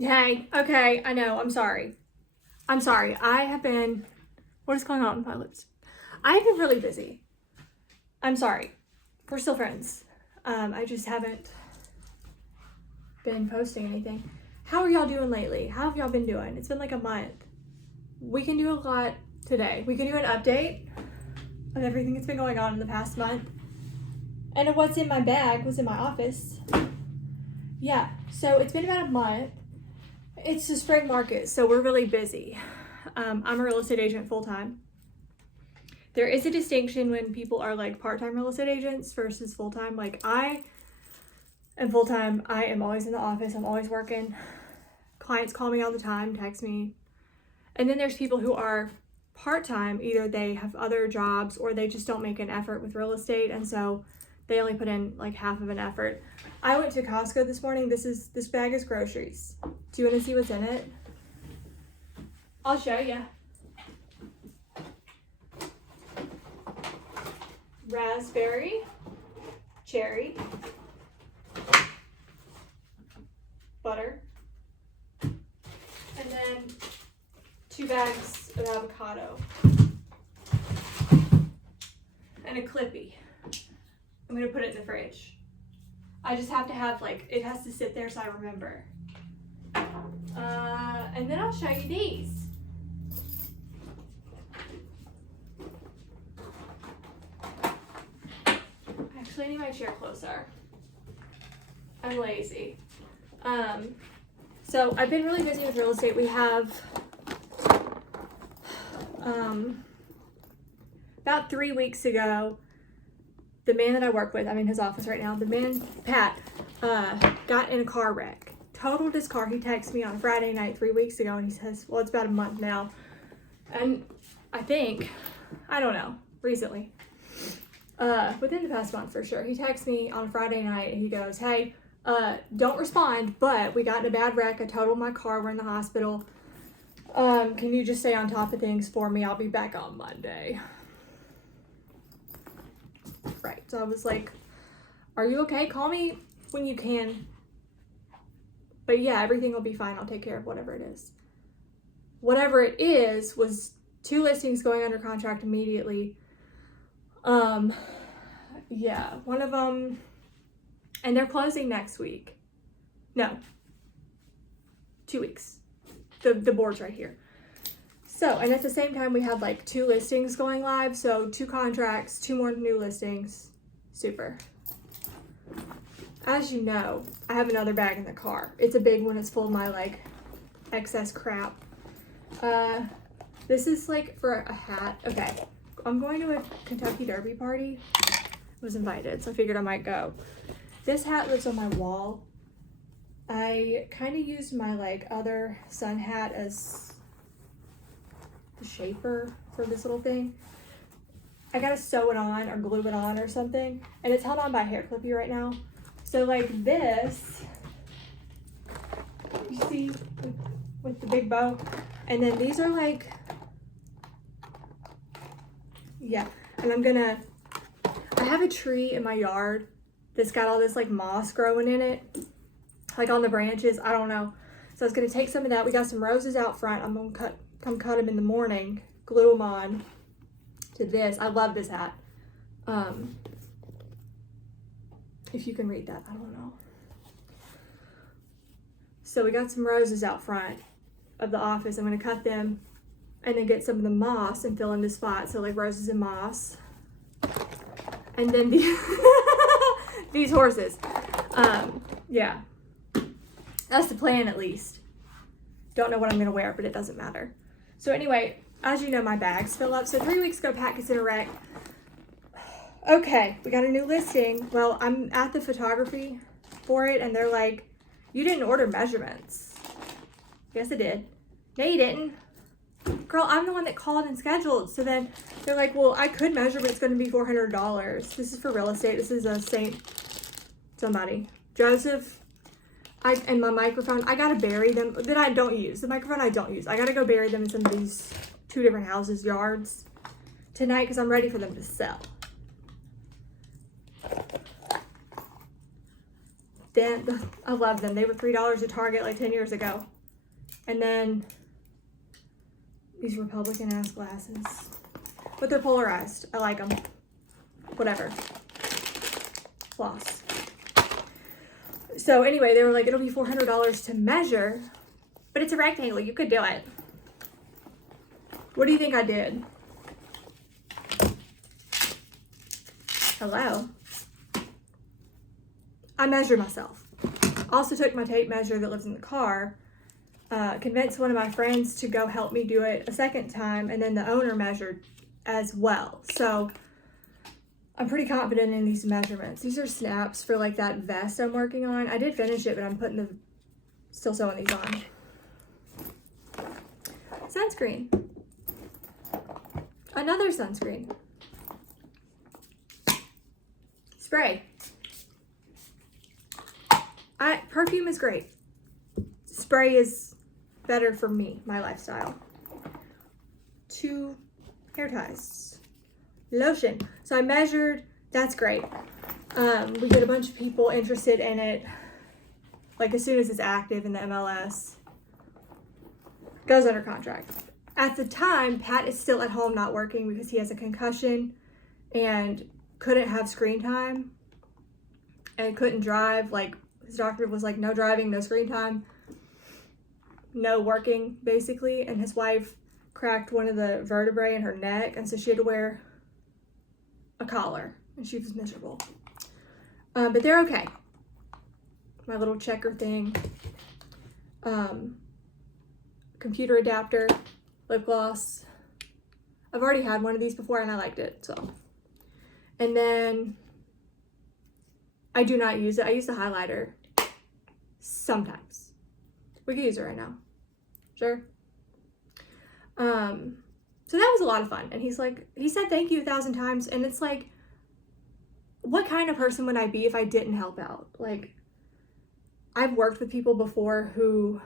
Hey, okay, I know, I'm sorry. I'm sorry. What is going on with my lips? I've been really busy. I'm sorry. We're still friends. I just haven't been posting anything. How are y'all doing lately? How have y'all been doing? It's been like a month. We can do a lot today. We can do an update of everything that's been going on in the past month. And of what's in my bag was in my office. Yeah, so it's been about a month. It's the spring market, so we're really busy. I'm a real estate agent full-time. There is a distinction when people are like part-time real estate agents versus full-time. Like I am full-time. I am always in the office. I'm always working. Clients call me all the time, text me. And then there's people who are part-time. Either they have other jobs or they just don't make an effort with real estate, and so they only put in like half of an effort. I went to Costco this morning. This bag is groceries. Do you want to see what's in it? I'll show you. Raspberry, cherry, butter, and then 2 bags of avocado and a Clippy. I'm gonna put it in the fridge. I just have to have it has to sit there so I remember. And then I'll show you these. Actually, I need my chair closer. I'm lazy. So I've been really busy with real estate. We have about 3 weeks ago, the man that I work with, I'm in his office right now, the man, Pat, got in a car wreck. Totaled his car. He texted me on Friday night 3 weeks ago and he says, well, it's about a month now. And I don't know, recently. Within the past month for sure. He texts me on Friday night and he goes, hey, don't respond, but we got in a bad wreck. I totaled my car. We're in the hospital. Can you just stay on top of things for me? I'll be back on Monday. Right. So I was like, are you okay? Call me when you can. But yeah, everything will be fine. I'll take care of whatever it is. Whatever it is was 2 listings going under contract immediately. Yeah, one of them, and they're closing next week. No, 2 weeks. The board's right here. So, and at the same time, we had like 2 listings going live. So 2 contracts, 2 more new listings. Super. As you know, I have another bag in the car. It's a big one. It's full of my like excess crap. This is like for a hat. Okay. I'm going to a Kentucky Derby party. I was invited, so I figured I might go. This hat lives on my wall. I kind of used my like other sun hat as the shaper for this little thing. I gotta sew it on or glue it on or something, and it's held on by a hair clippy right now. So like this, you see with the big bow, and then these are like, yeah, and I have a tree in my yard that's got all this like moss growing in it, like on the branches, I don't know. So I was gonna take some of that. We got some roses out front. I'm gonna come cut them in the morning, glue them on to this. I love this hat. If you can read that, I don't know. So we got some roses out front of the office. I'm gonna cut them and then get some of the moss and fill in the spots. So like roses and moss. And then these horses. Yeah, that's the plan at least. Don't know what I'm gonna wear, but it doesn't matter. So anyway, as you know, my bags fill up. So 3 weeks ago, Pat gets in a wreck. Okay, we got a new listing. Well, I'm at the photography for it and they're like, you didn't order measurements. Yes, I did. No, you didn't. Girl, I'm the one that called and scheduled. So then they're like, well, I could measure, but it's going to be $400. This is for real estate. This is a somebody. Joseph. And my microphone, I got to bury them that I don't use. The microphone I don't use. I got to go bury them in some of these 2 different houses' yards tonight because I'm ready for them to sell. thin. I love them. They were $3 at Target like 10 years ago. And then these Republican ass glasses. But they're polarized. I like them. Whatever. Floss. So anyway, they were like, it'll be $400 to measure, but it's a rectangle. You could do it. What do you think I did? Hello? I measured myself. Also took my tape measure that lives in the car, convinced one of my friends to go help me do it a second time, and then the owner measured as well. So I'm pretty confident in these measurements. These are snaps for like that vest I'm working on. I did finish it, but I'm still sewing these on. Sunscreen. Another sunscreen. Spray. Perfume is great. Spray is better for me, my lifestyle. 2 hair ties. Lotion. So I measured. That's great. We get a bunch of people interested in it. Like as soon as it's active in the MLS. Goes under contract. At the time, Pat is still at home not working because he has a concussion and couldn't have screen time and couldn't drive. Like his doctor was like, no driving, no screen time, no working basically. And his wife cracked one of the vertebrae in her neck, and so she had to wear a collar, and she was miserable. But they're okay. My little checker thing, computer adapter, lip gloss. I've already had one of these before and I liked it, so. And then I do not use it. I use the highlighter sometimes. We could use it right now. Sure. So that was a lot of fun. And he said thank you 1,000 times. And it's like, what kind of person would I be if I didn't help out? Like, I've worked with people before who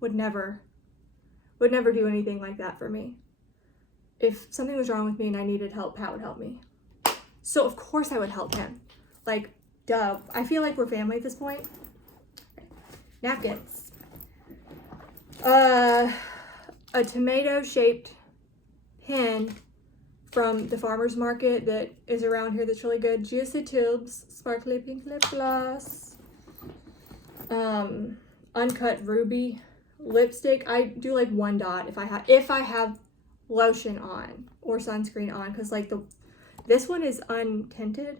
would never do anything like that for me. If something was wrong with me and I needed help, Pat would help me. So of course I would help him. Like, duh. I feel like we're family at this point. Napkins. A tomato-shaped pin from the farmer's market that is around here that's really good. Juicy Tubes, sparkly pink lip gloss. Uncut ruby lipstick. I do like 1 dot if I have lotion on or sunscreen on, because like this one is untinted.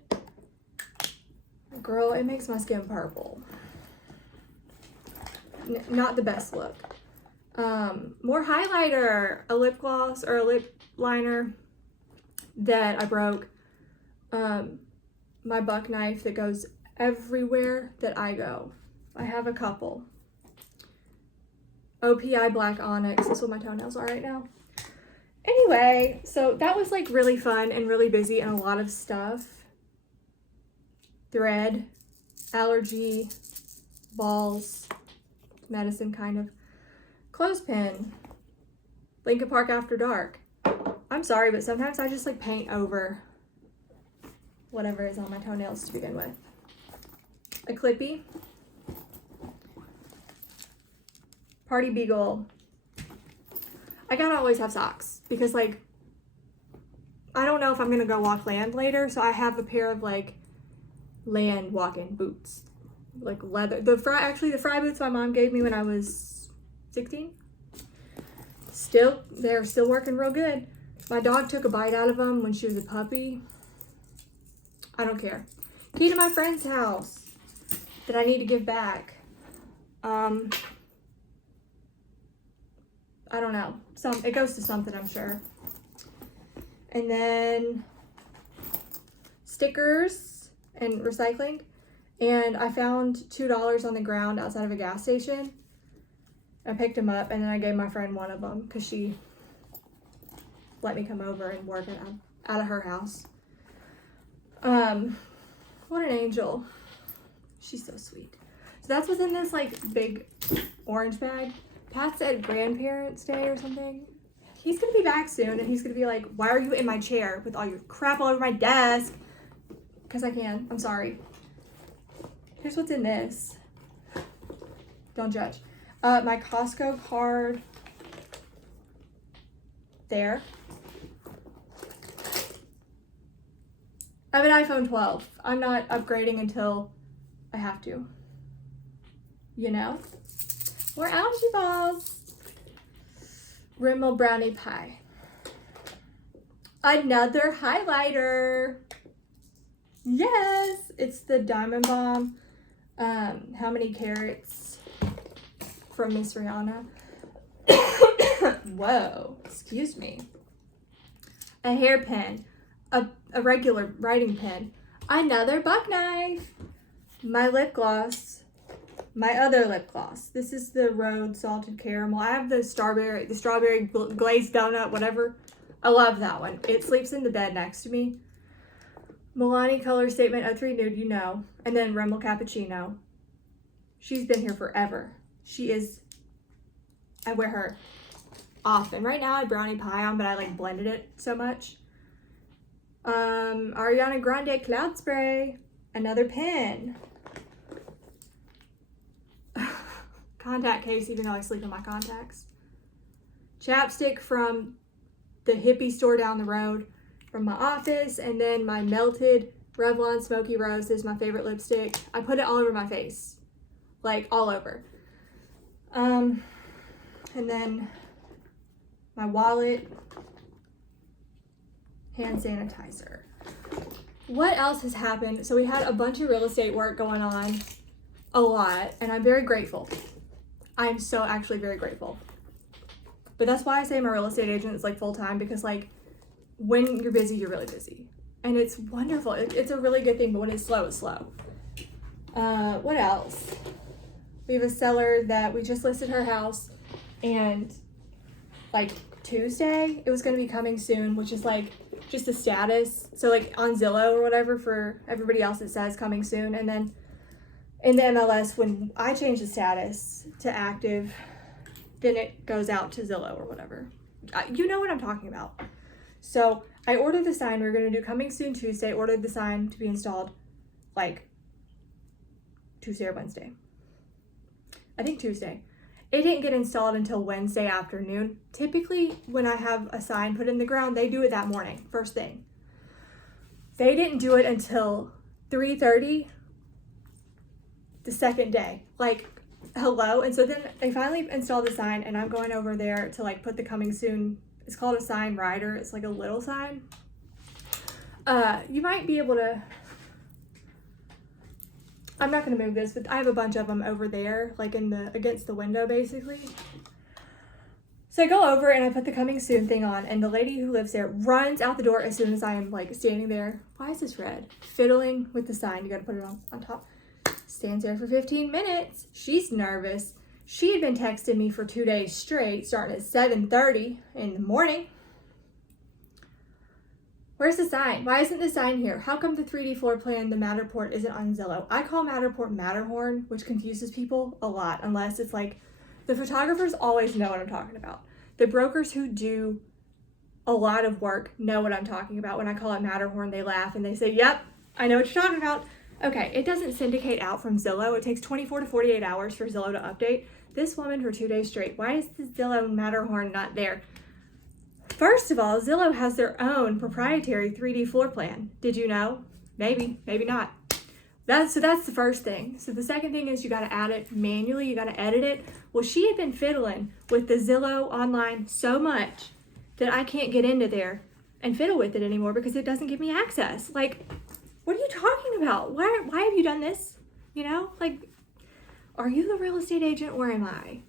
Girl, it makes my skin purple. Not the best look. More highlighter, a lip gloss or a lip liner that I broke. My buck knife that goes everywhere that I go. I have a couple. OPI Black Onyx. That's what my toenails are right now. Anyway, so that was like really fun and really busy and a lot of stuff. Thread, allergy, balls, medicine kind of. Clothespin, Lincoln Park After Dark. I'm sorry, but sometimes I just like paint over whatever is on my toenails to begin with. A Clippy. Party Beagle. I gotta always have socks because like, I don't know if I'm gonna go walk land later, so I have a pair of like land walking boots. Like leather. The fry boots my mom gave me when I was 16. They're still working real good. My dog took a bite out of them when she was a puppy. I don't care. Key to my friend's house that I need to give back. I don't know. It goes to something, I'm sure. And then stickers and recycling. And I found $2 on the ground outside of a gas station. I picked them up and then I gave my friend one of them because she let me come over and work it out of her house. What an angel. She's so sweet. So that's what's in this like big orange bag. Pat said Grandparents' Day or something. He's gonna be back soon and he's gonna be like, why are you in my chair with all your crap all over my desk? Because I can. I'm sorry. Here's what's in this. Don't judge. My Costco card. There. I have an iPhone 12. I'm not upgrading until I have to. You know? More algae balls. Rimmel brownie pie. Another highlighter. Yes, it's the Diamond Bomb. How many carats from Miss Rihanna? Whoa, excuse me. A hairpin, a regular writing pen, another buck knife, my lip gloss, my other lip gloss. This is the Road Salted Caramel. I have the strawberry glazed donut, whatever. I love that one. It sleeps in the bed next to me. Milani Color Statement 03 Nude, you know. And then Rimmel Cappuccino. She's been here forever. She is, I wear her often. Right now I have brownie pie on, but I like blended it so much. Ariana Grande Cloud Spray. Another pen. Contact case, even though I sleep in my contacts. Chapstick from the hippie store down the road from my office. And then my melted Revlon Smoky Rose is my favorite lipstick. I put it all over my face. Like all over. And then my wallet, hand sanitizer. What else has happened? So we had a bunch of real estate work going on, a lot, and I'm very grateful. I'm so actually very grateful. But that's why I say I'm a real estate agent is like full time, because like when you're busy, you're really busy. And it's wonderful. It's a really good thing, but when it's slow, it's slow. What else? We have a seller that we just listed her house, and like Tuesday, it was going to be coming soon, which is like just the status. So like on Zillow or whatever, for everybody else it says coming soon. And then in the MLS, when I change the status to active, then it goes out to Zillow or whatever. You know what I'm talking about. So I ordered the sign. We were going to do coming soon Tuesday. Ordered the sign to be installed like Tuesday or Wednesday. I think Tuesday. It didn't get installed until Wednesday afternoon. Typically, when I have a sign put in the ground, they do it that morning, first thing. They didn't do it until 3:30 the second day. Like, hello? And so then they finally installed the sign, and I'm going over there to like put the coming soon. It's called a sign rider. It's like a little sign. You might be able to, I'm not going to move this, but I have a bunch of them over there, like in the, against the window basically. So I go over and I put the coming soon thing on, and the lady who lives there runs out the door as soon as I am like standing there. Why is this red? Fiddling with the sign. You got to put it on top. Stands there for 15 minutes. She's nervous. She had been texting me for 2 days straight, starting at 7:30 in the morning. Where's the sign? Why isn't the sign here? How come the 3D floor plan, the Matterport, isn't on Zillow? I call Matterport Matterhorn, which confuses people a lot, unless it's like, the photographers always know what I'm talking about. The brokers who do a lot of work know what I'm talking about. When I call it Matterhorn, they laugh and they say, yep, I know what you're talking about. Okay, it doesn't syndicate out from Zillow. It takes 24 to 48 hours for Zillow to update. This woman for 2 days straight, why is the Zillow Matterhorn not there? First of all, Zillow has their own proprietary 3D floor plan. Did you know? Maybe, maybe not. That's the first thing. So the second thing is you got to add it manually. You got to edit it. Well, she had been fiddling with the Zillow online so much that I can't get into there and fiddle with it anymore because it doesn't give me access. Like, what are you talking about? Why have you done this? You know, like, are you the real estate agent or am I?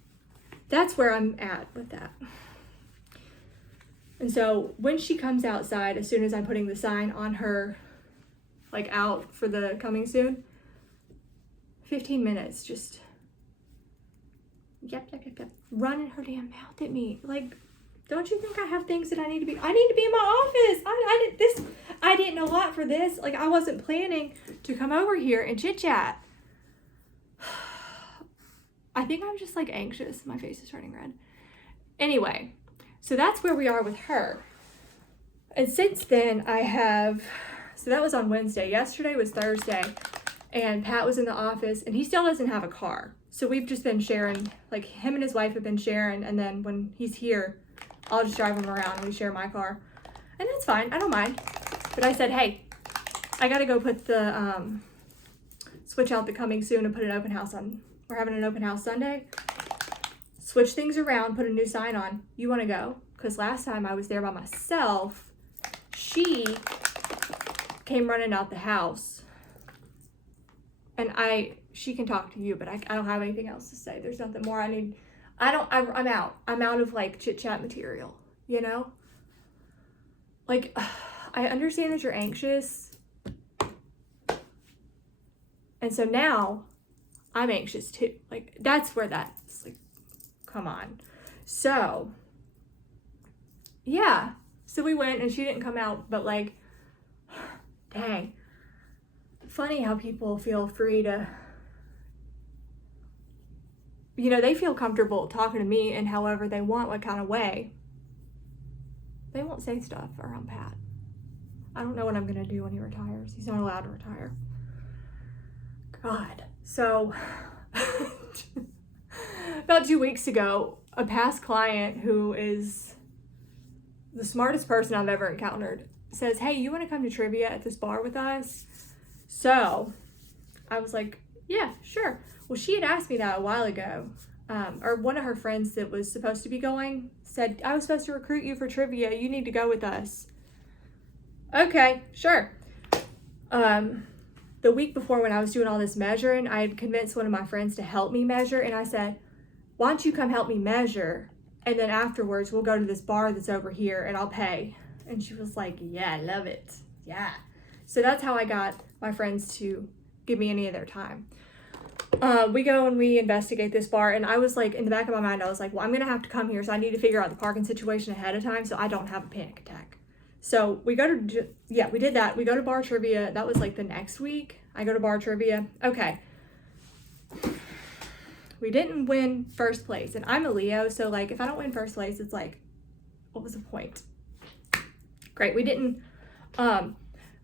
That's where I'm at with that. And so when she comes outside, as soon as I'm putting the sign on her, like out for the coming soon, 15 minutes, just yep, running her damn mouth at me. Like, don't you think I have things that I need to be in my office. I didn't a lot for this. Like, I wasn't planning to come over here and chit chat. I think I'm just like anxious. My face is turning red. Anyway, so that's where we are with her. And since then so that was on Wednesday. Yesterday was Thursday. and Pat was in the office, and he still doesn't have a car. So we've just been sharing, like him and his wife have been sharing, and then when he's here, I'll just drive him around and we share my car. And that's fine, I don't mind. But I said, hey, I gotta go put the, switch out the coming soon and put an open house on. We're having an open house Sunday. Switch things around, put a new sign on. You wanna go? Because last time I was there by myself, she came running out the house. And she can talk to you, but I don't have anything else to say. There's nothing more I'm out. I'm out of like chit chat material, you know? Like, I understand that you're anxious. And so now I'm anxious too. Like, that's where that's like, come on. So, yeah. So we went and she didn't come out, but like, dang. Funny how people feel free to, you know, they feel comfortable talking to me in however they want, what kind of way. They won't say stuff around Pat. I don't know what I'm gonna do when he retires. He's not allowed to retire. God. So, about 2 weeks ago, a past client who is the smartest person I've ever encountered says, hey, you wanna come to trivia at this bar with us? So I was like, yeah, sure. Well, she had asked me that a while ago. Or one of her friends that was supposed to be going said, I was supposed to recruit you for trivia. You need to go with us. Okay, sure. The week before when I was doing all this measuring, I had convinced one of my friends to help me measure. And I said, why don't you come help me measure? And then afterwards, we'll go to this bar that's over here and I'll pay. And she was like, yeah, I love it. Yeah. So that's how I got my friends to give me any of their time. We go and we investigate this bar, and I was like, in the back of my mind, I was like, well, I'm gonna have to come here, so I need to figure out the parking situation ahead of time so I don't have a panic attack. So we go to, we did that. We go to bar trivia. That was like the next week. I go to bar trivia. Okay. We didn't win first place, and I'm a Leo, so like if I don't win first place, it's like, what was the point? Great, we didn't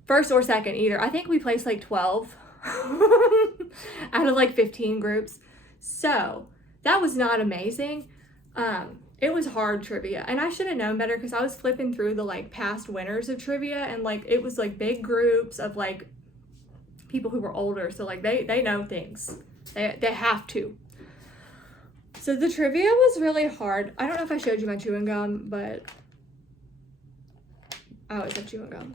first or second either. I think we placed like 12 out of like 15 groups. So that was not amazing. It was hard trivia, and I should have known better because I was flipping through the like past winners of trivia, and like it was like big groups of like people who were older, so like they know things. They have to. So the trivia was really hard. I don't know if I showed you my chewing gum, but I always have chewing gum.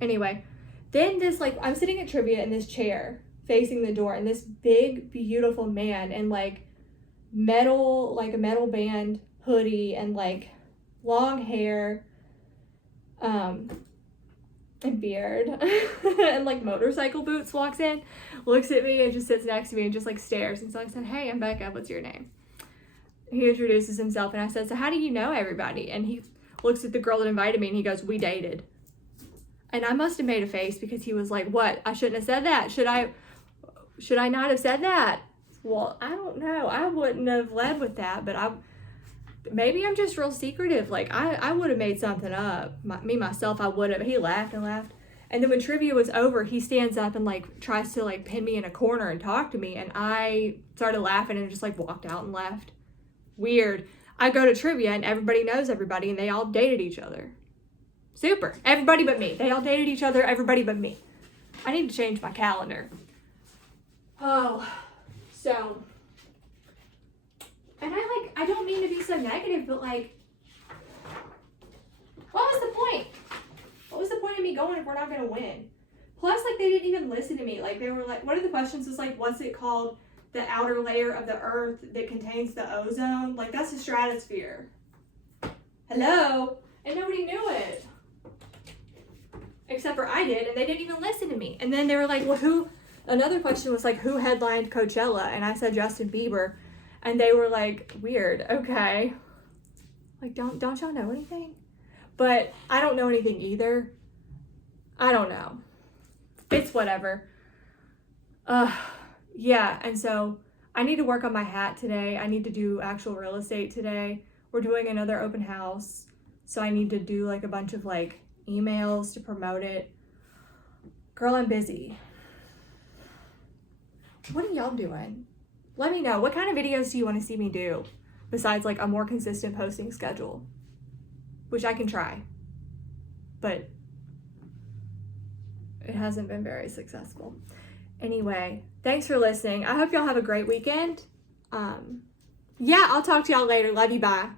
Anyway, then this, like, I'm sitting at trivia in this chair facing the door, and this big, beautiful man in like metal, like a metal band hoodie and like long hair, and beard and like motorcycle boots walks in, looks at me and just sits next to me and just like stares. And so I said, hey, I'm Becca, what's your name? He introduces himself, and I said, so how do you know everybody? And he looks at the girl that invited me and he goes, we dated. And I must have made a face because he was like, what? I shouldn't have said that. Should I not have said that? Well, I don't know. I wouldn't have led with that, but maybe I'm just real secretive. Like I would have made something up. Myself, I would have. He laughed and laughed. And then when trivia was over, he stands up and like tries to like pin me in a corner and talk to me. And I started laughing and just like walked out and left. Weird. I go to trivia and everybody knows everybody and they all dated each other. Super. Everybody but me. They all dated each other, everybody but me. I need to change my calendar. Oh, so, and I don't mean to be so negative, but like, what was the point? What was the point of me going if we're not going to win? Plus, like, they didn't even listen to me. Like, they were like, one of the questions was like, what's it called? The outer layer of the earth that contains the ozone. Like, that's the stratosphere. Hello? And nobody knew it. Except for I did, and they didn't even listen to me. And then they were like, well, another question was like, who headlined Coachella? And I said Justin Bieber. And they were like, weird, okay. Like, don't y'all know anything? But I don't know anything either. I don't know. It's whatever. Yeah, and so I need to work on my hat today. I need to do actual real estate today. We're doing another open house. So I need to do like a bunch of like emails to promote it. Girl, I'm busy. What are y'all doing? Let me know. What kind of videos do you want to see me do besides like a more consistent posting schedule? Which I can try. But it hasn't been very successful. Anyway, thanks for listening. I hope y'all have a great weekend. Yeah, I'll talk to y'all later. Love you. Bye.